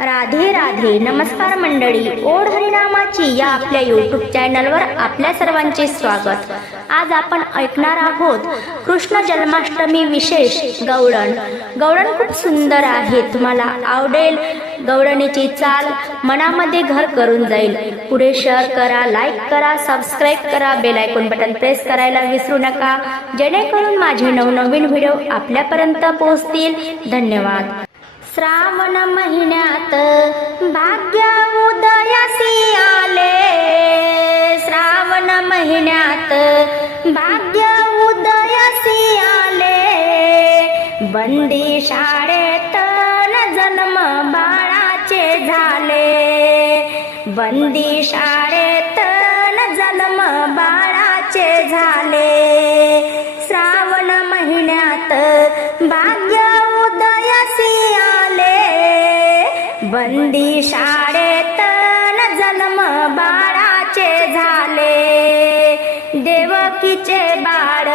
राधे राधे नमस्कार मंडळी. ओढ हरिनामाची या आपल्या यूट्यूब चॅनलवर आपल्या सर्वांचे स्वागत. आज आपण ऐकणार आहोत कृष्ण जन्माष्टमी विशेष गवळण गवळण खूप सुंदर आहे तुम्हाला आवडेल. गवळणीची चाल मनामध्ये घर करून जाईल. पुढे शेअर करा लाईक करा सबस्क्राईब करा बेल आयकॉन बटन प्रेस करायला विसरू नका. जेणेकरून माझे नवनवीन व्हिडिओ आपल्यापर्यंत पोहोचतील. धन्यवाद. श्रावण महिन्यात भाग्य उदयासी आले. श्रावण महिन्यात भाग्य उदयासी आले. बंदी शाळेत जन्म बाळाचे झाले. बंदी शाळेत न जन्म बाळाचे झाले. श्रावण महिन्यात भाग्य बंदी शाळेत न जन्म बाळाचे झाले. देवकीचे बाळ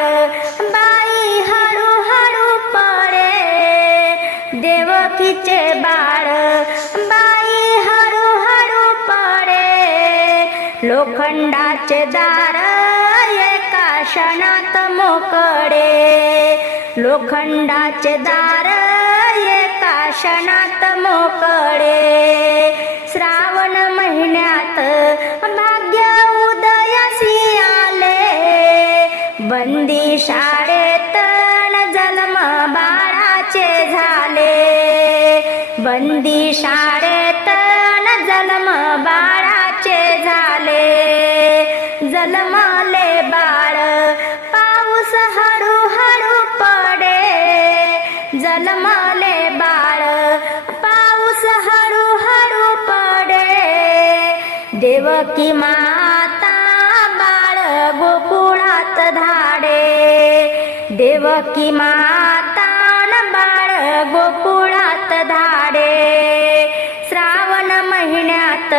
बाई हळू हळू पडे देवकीचे बाळ बाई हळू हळू पडे लोखंडाचे दार एका क्षणात मोकळे. लोखंडाचे दार दर्शनात मोकळे. श्रावण महिन्यात भाग्य उदयासी आले. बंदी शाळेत जन्म बाळाचे झाले. बंदी शाळेत देवकी माता बाळ गोकुळात धाडे. देवकी माता बाळ गोकुळात धाडे. श्रावण महिन्यात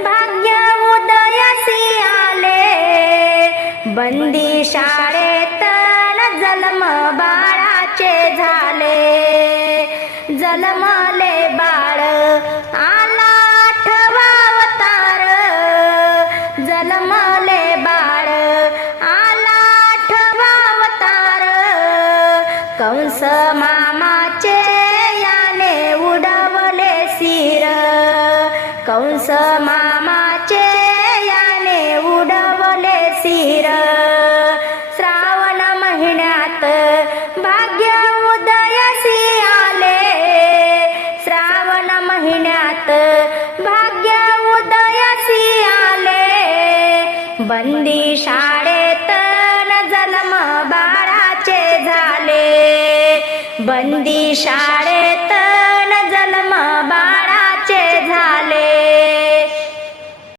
भाग्य उदयासी आले. बंदी शाळेत जन्म बाळाचे झाले. जन्मले बाळ झाले बाळ आला आठवा अवतार. कंस मामाचे याने उडवले सिर. कंस मामाचे याने उडवले सिर. श्रावण महिन्यात भाग्य उदयसी आले. श्रावण महिन्यात बंदी शाळेत न जन्म बाळाचे झाले. बंदी शाळेत